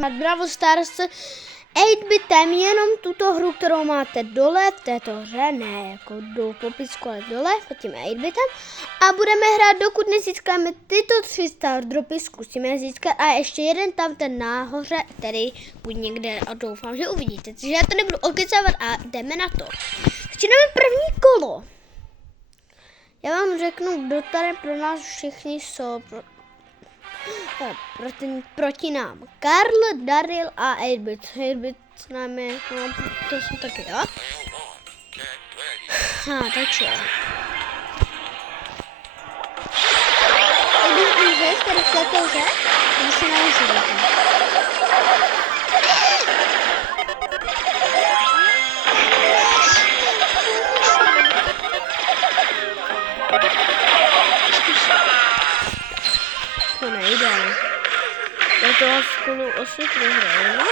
na Brawl Stars 8bitem, jenom tuto hru, kterou máte dole v této hře, ne jako do popisku, ale dole pod tím 8bitem. A budeme hrát, dokud nezískáme tyto 3 star dropy, zkusíme získat a ještě jeden tam ten nahoře, který buď někde a doufám, že uvidíte. Takže já to nebudu okecávat a jdeme na to. Začínáme první kolo. Já vám řeknu, kdo tady pro nás všichni jsou. Proti nám. Karl, Daryl a 8bit. 8bit s námi, no, to jsem taky já. Takže. 8bit může, který v této hře, aby se naužili. To nejde. Já to spolu asi prohraju, no?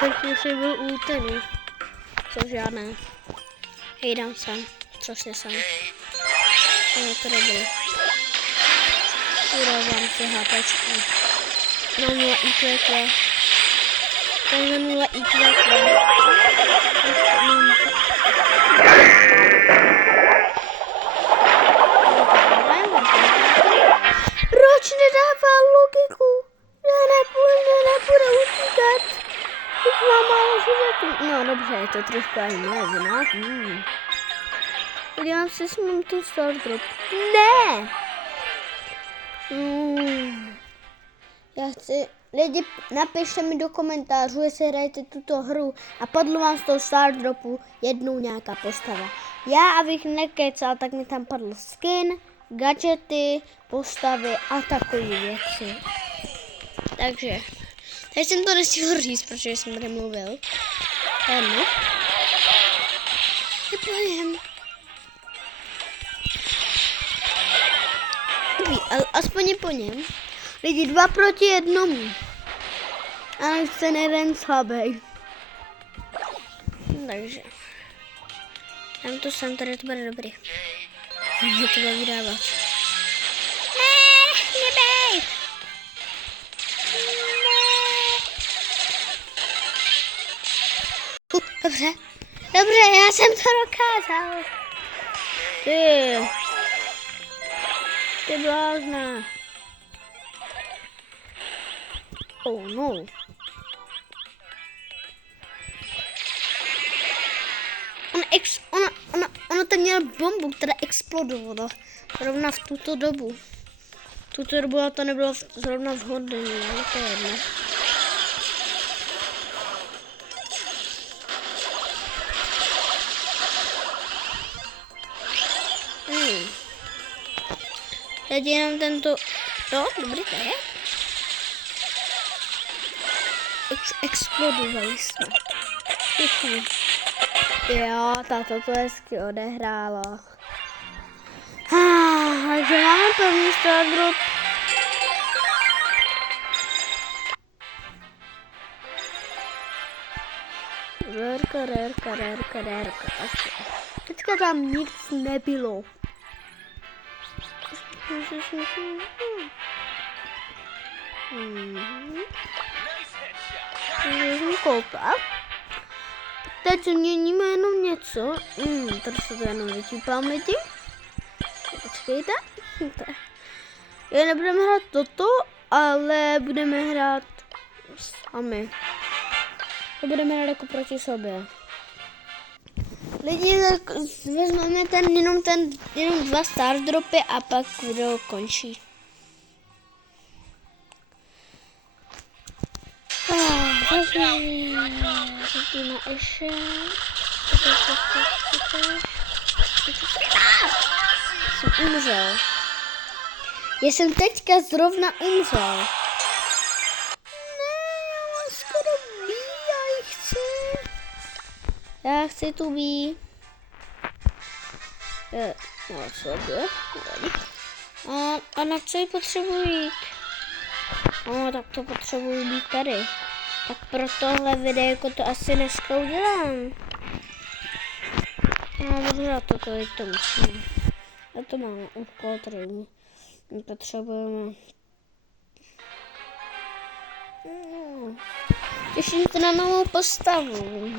Teď už byl útený. Což já ne. Hejdám sem. Přesně sem. To je to dobrý. Urovám si hápečku. No 0 IQ. Takže 0 IQ. Proč nedává logiku? Já nebudu utíkat. Teď mám málo životů. No dobře, je to trošku ani moje vina. Podívám se, jestli mám ten star drop. Ne! Já chci... Lidi, napište mi do komentářů, jestli hrajete tuto hru a padlo vám z toho star dropu jednou nějaká postava. Já, abych nekecal, tak mi tam padl skin, gadgety, postavy a takové věci. Takže jsem to nestihl říct, protože jsem tady mluvil. Jedno. Nepojem. Ale aspoň je po něm. Lidi 2 proti 1. Ale ten jeden slabý. Takže. Tam to jsem, tady to bude dobrý. Můžu to vydávat. Nebej! Dobře, já jsem to dokázal. Ty blázne. Oh no. Ona tam měla bombu, která explodovala zrovna v tuto dobu. Tuto dobu to nebylo zrovna vhodné, ale to je jedno. Teď jenom tento... Jo, dobrý, to je. Explodovali jsme. Jo, tato to hezky odehrálo. Takže máme první star drop. Rérka. Teďka tam nic nebylo. Koupa. Teď změníme jenom něco. Tady se to jenom vytípám lidi. Počkejte. Nebudeme hrát toto, ale budeme hrát sami. Budeme hrát jako proti sobě. Lidi, vezmeme jenom 2 star dropy a pak video končí. Řekněme ještě. Jsem umřel. Já jsem teďka zrovna umřel. Ne, já mám skoro já chci tu být. No co je? A na co ji potřebuji jít? No, tak to potřebuji být tady. Tak pro tohle videjko to asi dneska udělám. No, možná toto i to musíme. A to máme úkol, který my potřebujeme. Těším se na novou postavu.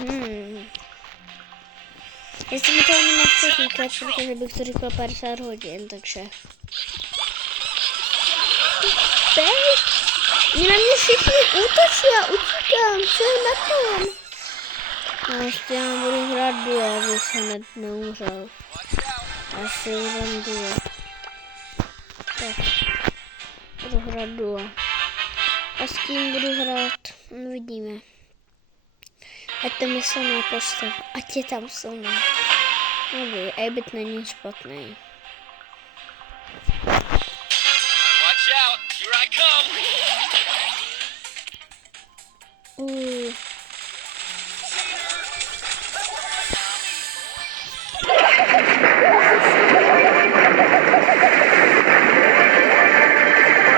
Jestli mi to ani nechci říkat, protože bych to říkal 50 hodin, takže... Mě na mě všichni útočí a utíkám, co je na tom? Prostě já budu hrát duo, abych se hned neumřel. Asi hrám duo. Tak, budu hrát duo. A s kým budu hrát, uvidíme. Ať tam je silná postava, ať je tam silná. Dobrý, 8-bit není špatný. Watch out, here I come.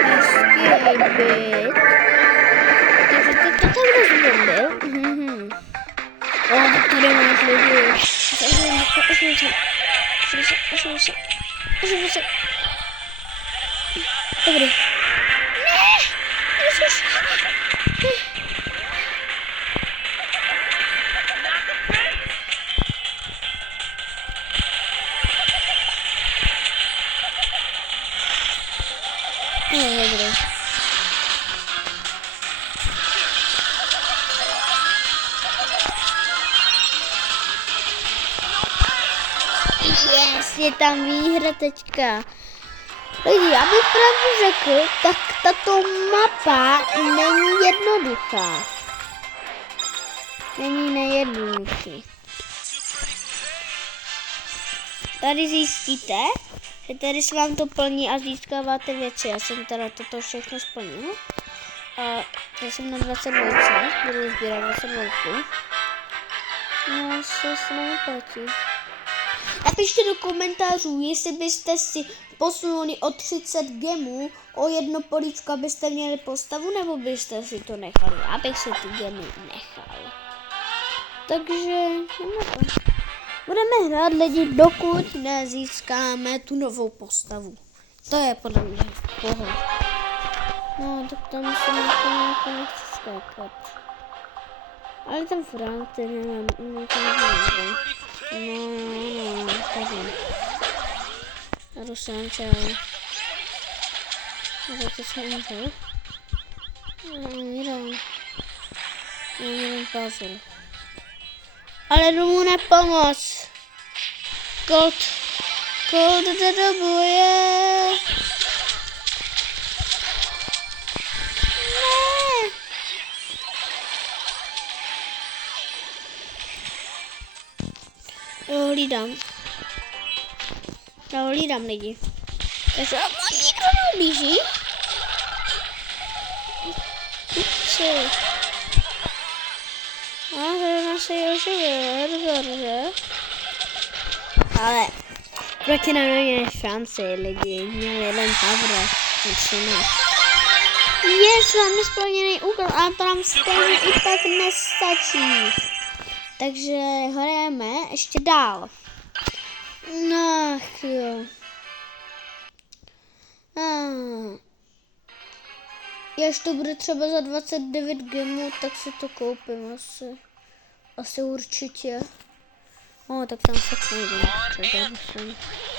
Hezký 8-bit. Takže to tam rozbombil. Tak tady máš lidi. Užiju se. Dobrý. Ne! Ježiš. Dobrý. Yes, je tam výhra teďka. Lidi, abych pravdu řekl, tak tato mapa není jednoduchá. Není nejednoduchý. Tady zjistíte, že tady se vám to plní a získáváte věci. Já jsem teda toto všechno splnil. A já jsem na 22, budu sbírat 22. No, se neplatí. Napište do komentářů, jestli byste si posunuli o 30 gemů o jedno políčko, abyste měli postavu, nebo byste si to nechali. Já bych si ty gemy nechal. Takže budeme hrát lidi, dokud nezískáme tu novou postavu. To je podle mě pohled. No, tak tam se nechci skákat. Ale ten Frank, ten nemám, No, tady. Rusán, čau. Ale to jsem umřel. Umírám puzzle. Ale jdu mu nepomoc. Colt jde do boje. Já ho hlídám lidi. Takže nikdo neublíží. Co? Hra se je oživila, dobře. Ale proti nám neměli šanci lidi. Měl jeden power, většina. Je s vámi splněný úkol, ale to nám stejně i tak nestačí. Takže hrajeme ještě dál. No, jo. Až to bude třeba za 29 gemů, tak si to koupím asi. Asi určitě. Tak tam fakt nejdem.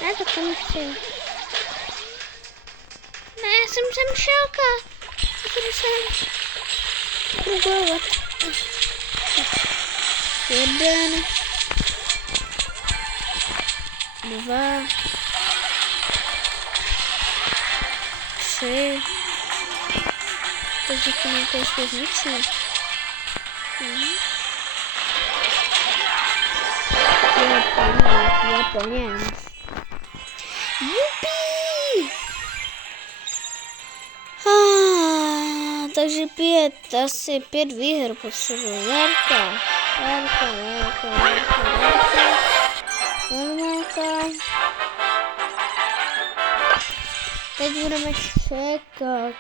Ne, tak tam nechci. Ne, jsem šelka. Jsem fungovat. 1, 2, 3. Takže to mám to ještě zničit. Já plně. Jupi! Takže asi 5 výher potřebuji. Verka. Normálka. Teď budeme čekat,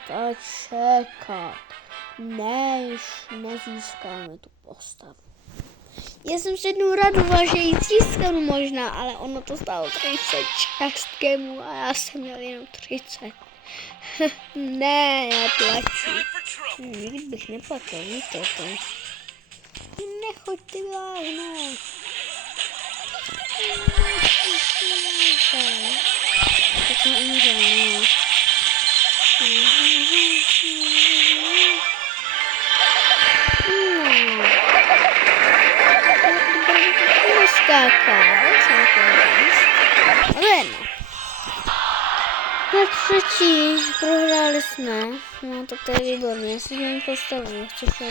než nezískáme tu postavu. Já jsem se jednou radovala, že ji získám možná, ale ono to stálo 36 gemů a já jsem měl jenom 30. Ne, já plaču. Time for trouble. Nikdy bych neplatil, víte to. Nechoď ty váhnout. Tak jsem umřel, no. Neskákal, jsem to říct. Ale jedno. Na třetí prohráli jsme. No tak to je výborné, já si jsem postavil, což je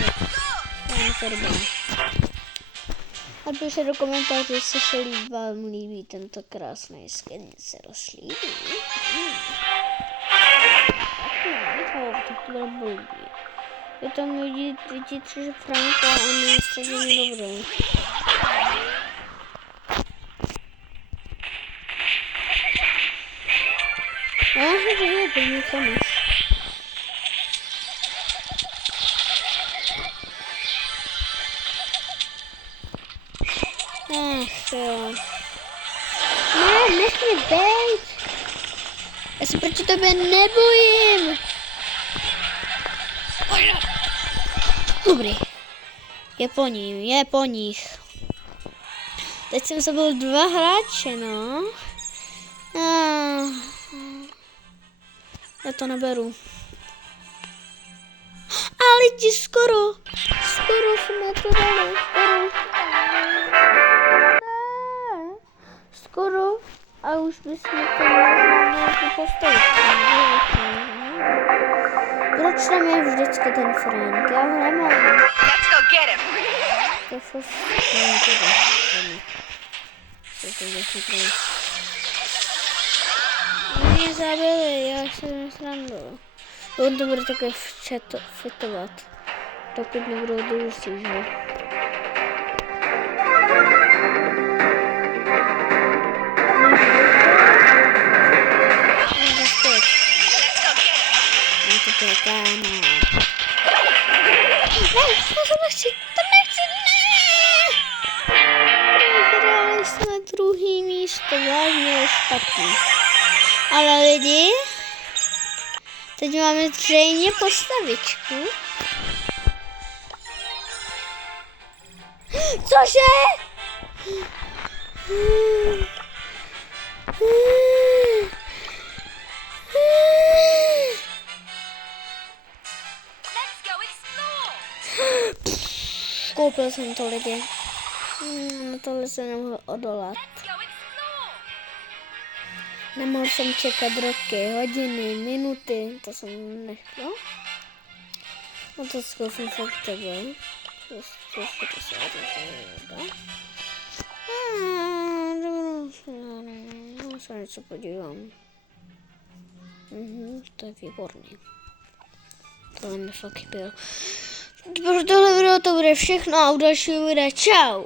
fajn. A pište do komentářů, jestli se vám líbí tento krásný skin, se rozlíbí. Tak to bude blbý. Je tam vidíte, že Franka a on je strašně dobrý. To je první konec. Ach jo. Ne, nech mě bejt. Já se proti tebe nebojím. Dobrý. Je po nich. Teď jsem zabil 2 hráče, no. Já to neberu. A lidi, skoro jsme to dali, skoro. A už bychom to mohli postavit. Proč tam je vždycky ten Frank? Já ho nemám. Let's go get him. To je fakt... Mě zabili, já se nesrandu. On to bude také fitovat. Dokud nebudou důležitý, že? To je kámo. To nechci, ne! Vyhráli jsme druhý místo, vážně špatný. Ale lidi, teď máme zřejmě postavičku. Cože? Koupil jsem to, lidi. Na tohle se nemohl odolat. Nemohl jsem čekat roky, hodiny, minuty, to jsem nechtěl. No to zkusím fakt tebe. To se něco podívám. To je výborný. Tohle mi fakt chybělo. Pro tohle video to bude všechno a u dalšího videa čau.